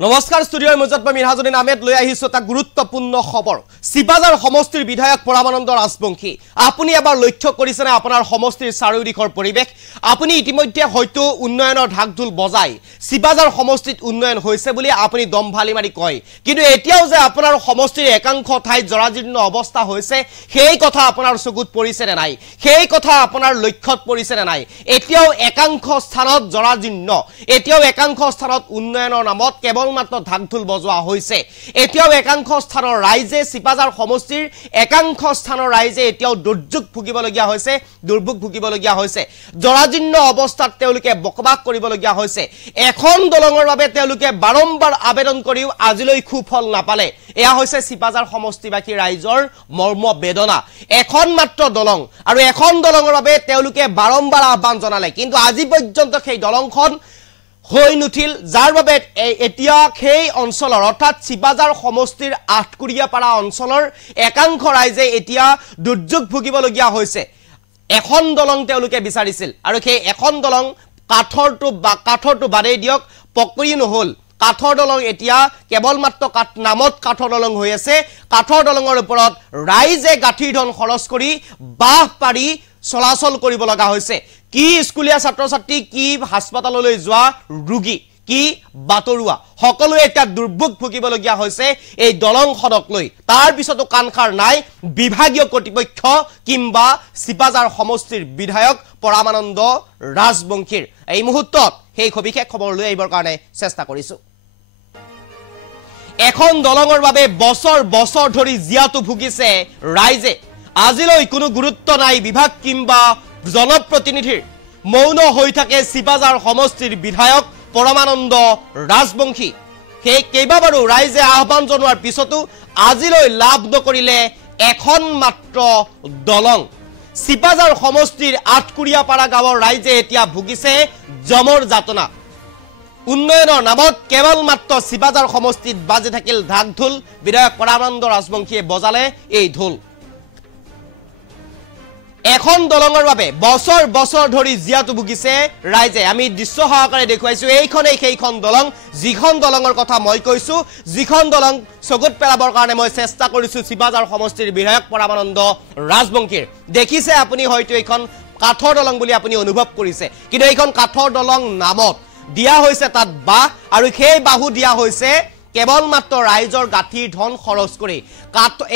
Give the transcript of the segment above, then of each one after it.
নমস্কাৰ ষ্টুডিঅ'ৰ মজত মই মিৰহাজুদ্দিন আহমেদ লৈ আহিছো এটা গুৰুত্বপূৰ্ণ খবৰ শিবাজাৰ সমষ্টিৰ বিধায়ক পৰামানন্দ ৰাজবংশী আপুনি এবাৰ লক্ষ্য কৰিছেনে আপোনাৰ সমষ্টিৰ চাৰিওদিশৰ পৰিৱেশ আপুনি ইতিমধ্যে হয়তো উন্নয়নৰ ঢাকঢোল বজাই শিবাজাৰ সমষ্টিত উন্নয়ন হৈছে বুলি আপুনি দমভালি মাৰি কয় কিন্তু এতিয়াও যে আপোনাৰ সমষ্টিৰ একাংশ ঠাইত জৰাজীৰ্ণ অৱস্থা হৈছে সেই কথা আপোনাৰ চকুত পৰিছে নে নাই সেই কথা আপোনাৰ লক্ষ্যত পৰিছে নে নাই এতিয়াও একাংশ স্থানত জৰাজীৰ্ণ এতিয়াও একাংশ স্থানত উন্নয়নৰ নামত কেৱল মাত্ৰ ঢাকঢোল বজোৱা হৈছে এতিয়াও একাংশ স্থানৰ ৰাইজে শিবাজাৰ সমষ্টিৰ একাংশ স্থানৰ ৰাইজে এতিয়াও দুৰ্যোগ ভুগিবলগীয়া হৈছে দুৰ্ভোগ ভুগিবলগীয়া হৈছে জৰাজীৰ্ণ অৱস্থাত তেওঁলোকে বকবাক কৰিবলগীয়া হৈছে এখন দলঙৰ বাবে তেওঁলোকে বাৰম্বাৰ আবেদন কৰিও আজিলৈ সুফল নাপালে এয়া হৈছে শিবাজাৰ সমষ্টিবাসী ৰাইজৰ মৰ্ম বেদনা এখন মাত্ৰ দলং আৰু এখন দলঙৰ বাবে তেওঁলোকে বাৰম্বাৰ আহ্বান জনালে কিন্তু আজি পৰ্যন্ত সেই দলংখন হৈ নুঠিল যাৰ বাবে এতিয়া সেই অঞ্চলৰ অৰ্থাৎ শিবাজাৰ সমষ্টিৰ আঠকুৰিয়াপাৰা অঞ্চলৰ একাংশ ৰাইজে এতিয়া দুৰ্যোগ ভুগিবলগীয়া হৈছে এখন দলং তেওঁলোকে বিচাৰিছিল আৰু সেই এখন দলং কাঠৰটো বাদেই দিয়ক পকৰি নহল কাঠৰ দলং এতিয়া কেৱল মাত্ৰ নামত কাঠৰ দলং হৈ আছে কাঠৰ দলঙৰ ওপৰত ৰাইজে গাঁঠিৰ ধন খৰচ কৰি বাহ পাৰি চলাচল কৰিব লগা হৈছে কি স্কুলীয়া ছাত্ৰ ছাত্ৰী কি হাস্পতাললৈ যোৱা ৰোগী কি বাতৰুৱা সকলোৱে এটা দুৰ্ভোগ ভুগিবলগীয়া হৈছে এই দলংখনক লৈ তাৰ পিছতো কাণখাৰ নাই বিভাগীয় কৰ্তৃপক্ষ কিংবা শিবাজাৰ সমষ্টিৰ বিধায়ক পৰামানন্দ ৰাজবংশীৰ এই মুহূৰ্তত সেই সবিশেষ খবৰ লৈ আহিবৰ কাৰণে চেষ্টা কৰিছো এখন দলঙৰ বাবে বছৰ বছৰ ধৰি জিয়াটো ভুগিছে ৰাইজে আজিলৈ কোনো গুৰুত্ব নাই বিভাগ কিংবা জনপ্ৰতিনিধিৰ মৌন হৈ থাকে শিবাজাৰ সমষ্টিৰ বিধায়ক পৰমানন্দ ৰাজবংশী সেই কেইবাবাৰো ৰাইজে আহ্বান জনোৱাৰ পিছতো আজিলৈ লাভ নকৰিলে এখন মাত্ৰ দলং শিবাজাৰ সমষ্টিৰ আঠকুৰিয়াপাৰা গাঁৱৰ ৰাইজে এতিয়া ভুগিছে জমৰ যাতনা উন্নয়নৰ নামত কেৱল মাত্ৰ শিবাজাৰ সমষ্টিত বাজি থাকিল ঢাকঢোল বিধায়ক পৰমানন্দ ৰাজবংশীয়ে বজালে এই ঢোল এখন দলঙৰ বাবে বছৰ বছৰ ধৰি জিয়াটো ভুগিছে ৰাইজে আমি দৃশ্য সহকাৰে দেখুৱাইছো এইখনেই সেইখন দলং যিখন দলঙৰ কথা মই কৈছো যিখন দলং চকুত পেলাবৰ কাৰণে মই চেষ্টা কৰিছো শিবাজাৰ সমষ্টিৰ বিধায়ক পৰমানন্দ ৰাজবংশীৰ দেখিছে আপুনি হয়তো এইখন কাঠৰ দলং বুলি আপুনি অনুভৱ কৰিছে কিন্তু এইখন কাঠৰ দলং নামত দিয়া হৈছে তাত বাহ আৰু সেই বাহু দিয়া হৈছে কেৱল মাত্ৰ ৰাইজৰ গাঁঠিৰ ধন খৰচ কৰি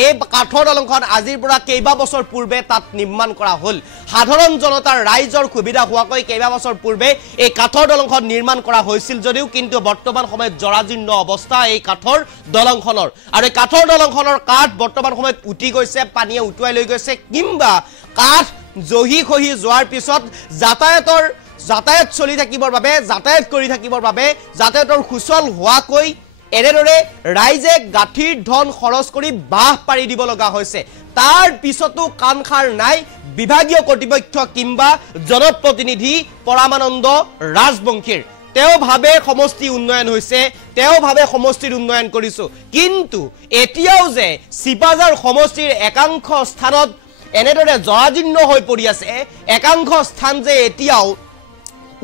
এই কাঠৰ দলংখন আজিৰ পৰা কেইবা বছৰ পূৰ্বে তাত নিৰ্মাণ কৰা হ'ল সাধাৰণ জনতাৰ ৰাইজৰ সুবিধা হোৱাকৈ কেইবা বছৰ পূৰ্বে এই কাঠৰ দলংখন নিৰ্মাণ কৰা হৈছিল যদিও কিন্তু বৰ্তমান সময়ত জৰাজীৰ্ণ অৱস্থা এই কাঠৰ দলংখনৰ আৰু এই কাঠৰ দলংখনৰ কাঠ বৰ্তমান সময়ত উঠি গৈছে পানীয়ে উটুৱাই লৈ গৈছে কিংবা কাঠ জহি খহি যোৱাৰ পিছত যাতায়াত চলি থাকিবৰ বাবে যাতায়াত কৰি থাকিবৰ বাবে যাতায়াতৰ সুচল হোৱাকৈ এনেদৰে ৰাইজে গাঁঠিৰ ধন খৰচ কৰি বাহ পাৰি দিব লগা হৈছে তাৰ পিছতো কাণখাৰ নাই বিভাগীয় কৰ্তৃপক্ষ কিংবা জনপ্ৰতিনিধি পৰমানন্দ ৰাজবংশীৰ তেওঁ ভাবে সমষ্টি উন্নয়ন হৈছে তেওঁ ভাবে সমষ্টিৰ উন্নয়ন কৰিছো কিন্তু এতিয়াও যে শিবাজাৰ সমষ্টিৰ একাংশ স্থানত এনেদৰে জৰাজীৰ্ণ হৈ পৰি আছে একাংশ স্থান যে এতিয়াও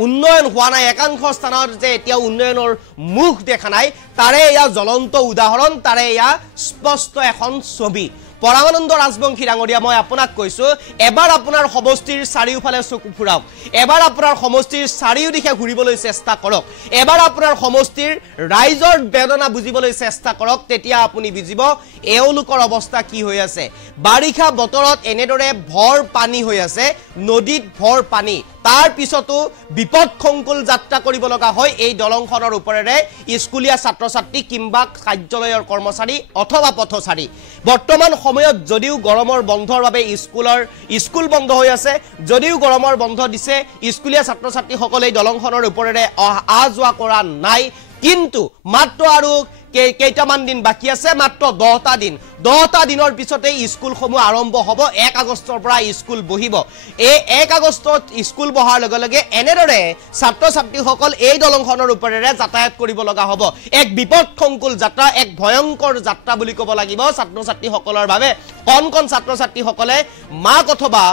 উন্নয়ন হোৱা নাই একাংশ স্থানত যে এতিয়াও উন্নয়নৰ মুখ দেখা নাই তাৰে এয়া জ্বলন্ত উদাহৰণ তাৰে এয়া স্পষ্ট এখন ছবি পৰমানন্দ ৰাজবংশী ডাঙৰীয়া মই আপোনাক কৈছো এবাৰ আপোনাৰ সমষ্টিৰ চাৰিওফালে চকু ফুৰাওক এবাৰ আপোনাৰ সমষ্টিৰ চাৰিওদিশে ঘূৰিবলৈ চেষ্টা কৰক এবাৰ আপোনাৰ সমষ্টিৰ ৰাইজৰ বেদনা বুজিবলৈ চেষ্টা কৰক তেতিয়া আপুনি বুজিব এওঁলোকৰ অৱস্থা কি হৈ আছে বাৰিষা বতৰত এনেদৰে ভৰ পানী হৈ আছে নদীত ভৰ পানী তাৰ পিছতো বিপদসংকুল যাত্ৰা কৰিব লগা হয় এই দলংখনৰ ওপৰেৰে স্কুলীয়া ছাত্ৰ ছাত্ৰী কিংবা কাৰ্যালয়ৰ কৰ্মচাৰী অথবা পথচাৰী বৰ্তমান সময়ত যদিও গৰমৰ বন্ধৰ বাবে স্কুল বন্ধ হৈ আছে যদিও গৰমৰ বন্ধ দিছে স্কুলীয়া ছাত্ৰ ছাত্ৰীসকলে দলংখনৰ ওপৰেৰে আহা যোৱা কৰা নাই কিন্তু মাত্ৰ আৰু কেইটামান দিন বাকি আছে মাত্ৰ 10টা দিনৰ পিছতে স্কুলসমূহ আৰম্ভ হ'ব 1 আগষ্টৰ পৰা স্কুল বহিব এই 1 আগষ্টত স্কুল বহাৰ লগে লগে এনেদৰে ছাত্ৰ ছাত্ৰীসকল এই দলংখনৰ ওপৰেৰে যাতায়াত কৰিব লগা হ'ব এক বিপদসংকুল যাত্ৰা এক ভয়ংকৰ যাত্ৰা বুলি ক'ব লাগিব ছাত্ৰ ছাত্ৰীসকলৰ বাবে কণ ছাত্ৰ ছাত্ৰীসকলে মাক অথবা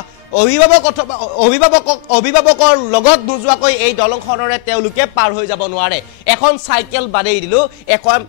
অভিভাৱকৰ লগত নোযোৱাকৈ এই দলংখনৰে তেওঁলোকে পাৰ হৈ যাব নোৱাৰে এখন চাইকেল বাদেই দিলো এখন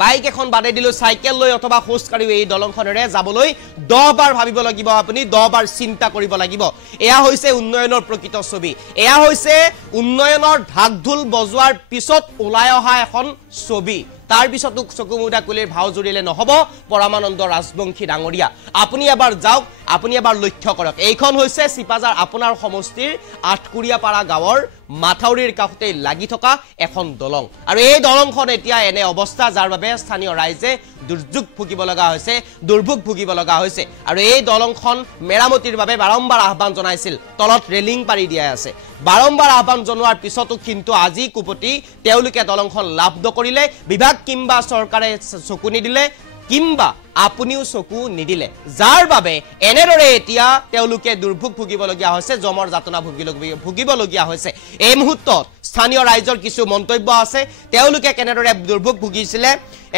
বাইক এখন বাদেই দিলো চাইকেল লৈ অথবা খোজ কাঢ়ি এই দলংখনৰে যাবলৈ 10 বাৰ ভাবিব লাগিব আপুনি 10 বাৰ চিন্তা কৰিব লাগিব এয়া হৈছে উন্নয়নৰ প্ৰকৃত ছবি এয়া হৈছে উন্নয়নৰ ঢাকঢোল বজোৱাৰ পিছত ওলাই অহা এখন ছবি তাৰ পিছতো চকুমুদা কুলিৰ ভাও জুৰিলে নহব পৰমানন্দ ৰাজবংশী ডাঙৰীয়া আপুনি এবাৰ যাওক আপুনি এবাৰ লক্ষ্য কৰক এইখন হৈছে সিপাজাৰ আপোনাৰ সমষ্টিৰ আঠকুৰিয়াপাৰা গাঁৱৰ মাথাউৰিৰ কাষতে লাগি থকা এখন দলং আৰু এই দলংখন এতিয়া এনে অৱস্থা যাৰ বাবে স্থানীয় ৰাইজে দুৰ্যোগ ভুগিব লগা হৈছে দুৰ্ভোগ ভুগিব লগা হৈছে আৰু এই দলংখন মেৰামতিৰ বাবে বাৰম্বাৰ আহ্বান জনাইছিল তলত ৰেলিং পাৰি দিয়া আছে বাৰম্বাৰ আহ্বান জনোৱাৰ পিছতো কিন্তু আজি কুপতি তেওঁলোকে দলংখন লাভ নকৰিলে বিভাগ কিংবা চৰকাৰে চকু নিদিলে কিংবা আপুনিও চকু নিদিলে যাৰ বাবে এনেদৰে এতিয়া তেওঁলোকে দুৰ্ভোগ ভুগিবলগীয়া হৈছে জমৰ যাতনা ভুগিবলগীয়া হৈছে এই মুহূৰ্তত স্থানীয় ৰাইজৰ কিছু মন্তব্য আছে তেওঁলোকে কেনেদৰে দুৰ্ভোগ ভুগিছিলে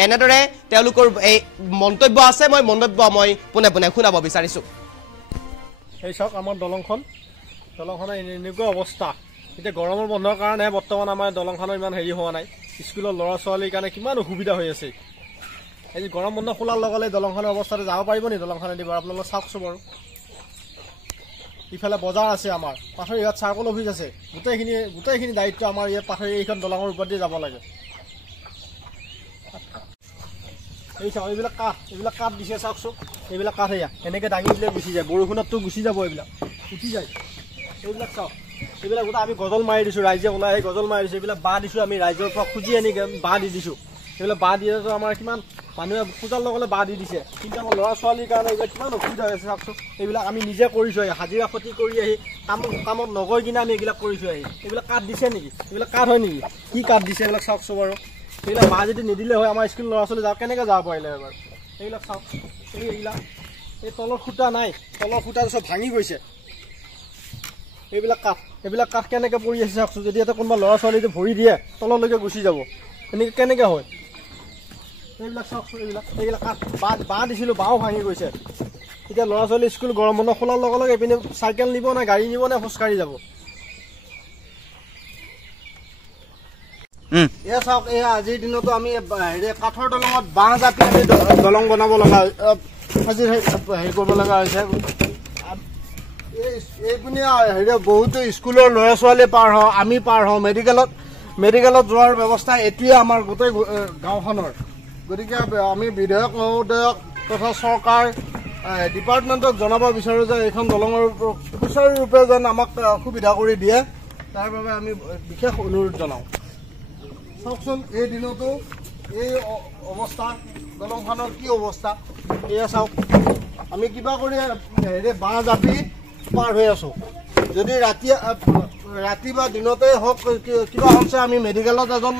এনেদৰে তেওঁলোকৰ এই মন্তব্য আছে মই পোনে পোনে শুনাব বিচাৰিছো এই চাওক আমাৰ দলংখনৰ এনেকুৱা অৱস্থা এতিয়া গৰমৰ বন্ধৰ কাৰণে বৰ্তমান আমাৰ দলংখনৰ ইমান হেৰি হোৱা নাই স্কুলৰ ল'ৰা ছোৱালীৰ কাৰণে কিমান অসুবিধা হৈ আছে এই গৰম বন্ধ খোলাৰ লগে দলংখনৰ অৱস্থাতে যাব পাৰিব নি দলংখনে দিব আপোনালোকে চাওকচোন বাৰু ইফালে বজাৰ আছে আমাৰ পাথৰ ইয়াত চাৰ্কল অফিচ আছে গোটেইখিনি দায়িত্ব আমাৰ ইয়াত পাথৰ এইখন দলঙৰ ওপৰত দিয়ে যাব লাগে এই চাওক এইবিলাক কাঠ দিছে চাওকচোন এইবিলাক কাঠ এয়া এনেকৈ দাঙি দিলে গুচি যায় বৰষুণততো গুচি যাব এইবিলাক উঠি যায় এইবিলাক চাওক এইবিলাক গোটেই আমি গজল মাৰি দিছোঁ ৰাইজে ওলাই আহি গজল মাৰি দিছোঁ এইবিলাক বাঁহ দিছোঁ আমি ৰাইজৰ পৰা খুজি আনি বাঁহ দি দিছোঁ এইবিলাক বাঁহ দিয়াটো আমাৰ কিমান মানুহে পূজাৰ লগে বাঁহ দি দিছে কিন্তু আমাৰ ল'ৰা ছোৱালীৰ কাৰণে এইবিলাক কিমান অসুবিধা হৈ আছে চাওকচোন এইবিলাক আমি নিজে কৰিছোঁ আহি হাজিৰা খতি কৰি আহি কামত নগৈ কিনে আমি এইবিলাক কৰিছোঁ আহি এইবিলাক কাঠ দিছে নেকি এইবিলাক কাঠ হয় নেকি কি কাঠ দিছে এইবিলাক চাওকচোন বাৰু এইবিলাক বাঁহ যদি নিদিলে হয় আমাৰ স্কুল ল'ৰা ছোৱালী কেনেকৈ যাব পাৰিলে এবাৰ এইবিলাক চাওক এইবিলাক এই তলৰ খুঁটা নাই তলৰ খুঁটা চব ভাঙি গৈছে এইবিলাক কাঠ কেনেকৈ পৰি আছে চাওকচোন যদি এটা কোনোবা ল'ৰা ছোৱালী ভৰি দিয়ে তললৈকে গুচি যাব এনেকৈ কেনেকৈ হয় এইবিলাক চাওকচোন এইবিলাক কাঠ বাঁহ দিছিলোঁ বাঁহো ভাঙি গৈছে এতিয়া ল'ৰা ছোৱালী স্কুল গৰম বন্ধ খোলাৰ লগে লগে এইপিনে চাইকেল নিব নে গাড়ী নিব নে খোজকাঢ়ি যাব এয়া চাওক এয়া আজিৰ দিনতো আমি কাঠৰ দলঙত বাঁহ জাপি আমি দলং বনাব লগা আজি হেৰি কৰিব লগা হৈছে এইপিনে বহুতো স্কুলৰ ল'ৰা ছোৱালী পাৰ হওঁ আমি পাৰ হওঁ মেডিকেলত যোৱাৰ ব্যৱস্থা এইটোৱে আমাৰ গোটেই গাঁওখনৰ গতিকে আমি বিধায়ক মহোদয়ক তথা চৰকাৰ ডিপাৰ্টমেণ্টক জনাব বিচাৰোঁ যে এইখন দলঙৰ সুচাৰুৰূপে যেন আমাক সুবিধা কৰি দিয়ে তাৰ বাবে আমি বিশেষ অনুৰোধ জনাওঁ চাওকচোন এই দিনতো এই অৱস্থা দলংখনৰ কি অৱস্থা এয়া চাওক আমি কিবা কৰি বাঁহ জাপি পাৰ হৈ আছোঁ যদি ৰাতি বা দিনতে হওক কিবা হৈছে আমি মেডিকেলত এজন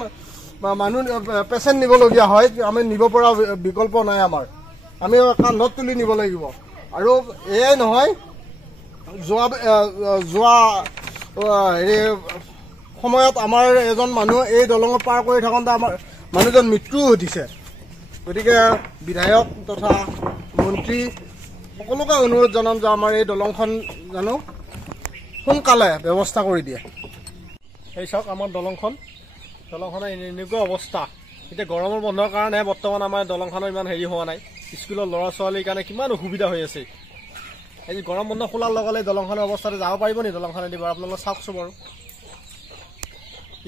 মানুহ পেচেণ্ট নিবলগীয়া হয় আমি নিব পৰা বিকল্প নাই আমাৰ আমি কান্ধত তুলি নিব লাগিব আৰু এয়াই নহয় যোৱা সময়ত আমাৰ এজন মানুহ এই দলঙত পাৰ কৰি থাকোঁতে আমাৰ মানুহজন মৃত্যুও ঘটিছে গতিকে বিধায়ক তথা মন্ত্ৰী সকলোকে অনুৰোধ জনাম যে আমাৰ এই দলংখন জানো সোনকালে ব্যৱস্থা কৰি দিয়ে এই চাওক আমাৰ দলংখনৰ এনেকুৱা অৱস্থা এতিয়া গৰমৰ বন্ধৰ কাৰণে বৰ্তমান আমাৰ দলংখনৰ ইমান হেৰি হোৱা নাই স্কুলৰ ল'ৰা ছোৱালীৰ কাৰণে কিমান অসুবিধা হৈ আছে এই গৰম বন্ধ খোলাৰ লগে দলংখনৰ অৱস্থাতে যাব পাৰিব নি দলংখনে দিব আপোনালোকে চাওকচোন বাৰু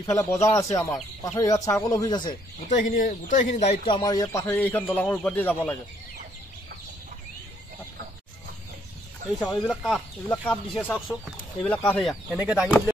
ইফালে বজাৰ আছে আমাৰ পাথৰ ইয়াত চাৰ্কল অফিচ আছে গোটেইখিনি দায়িত্ব আমাৰ ইয়াত পাথৰ এইখন দলঙৰ ওপৰত দিয়ে যাব লাগে এই চাওক এইবিলাক কাঠ দিছে চাওকচোন এইবিলাক কাঠ এয়া এনেকৈ দাঙি দিলে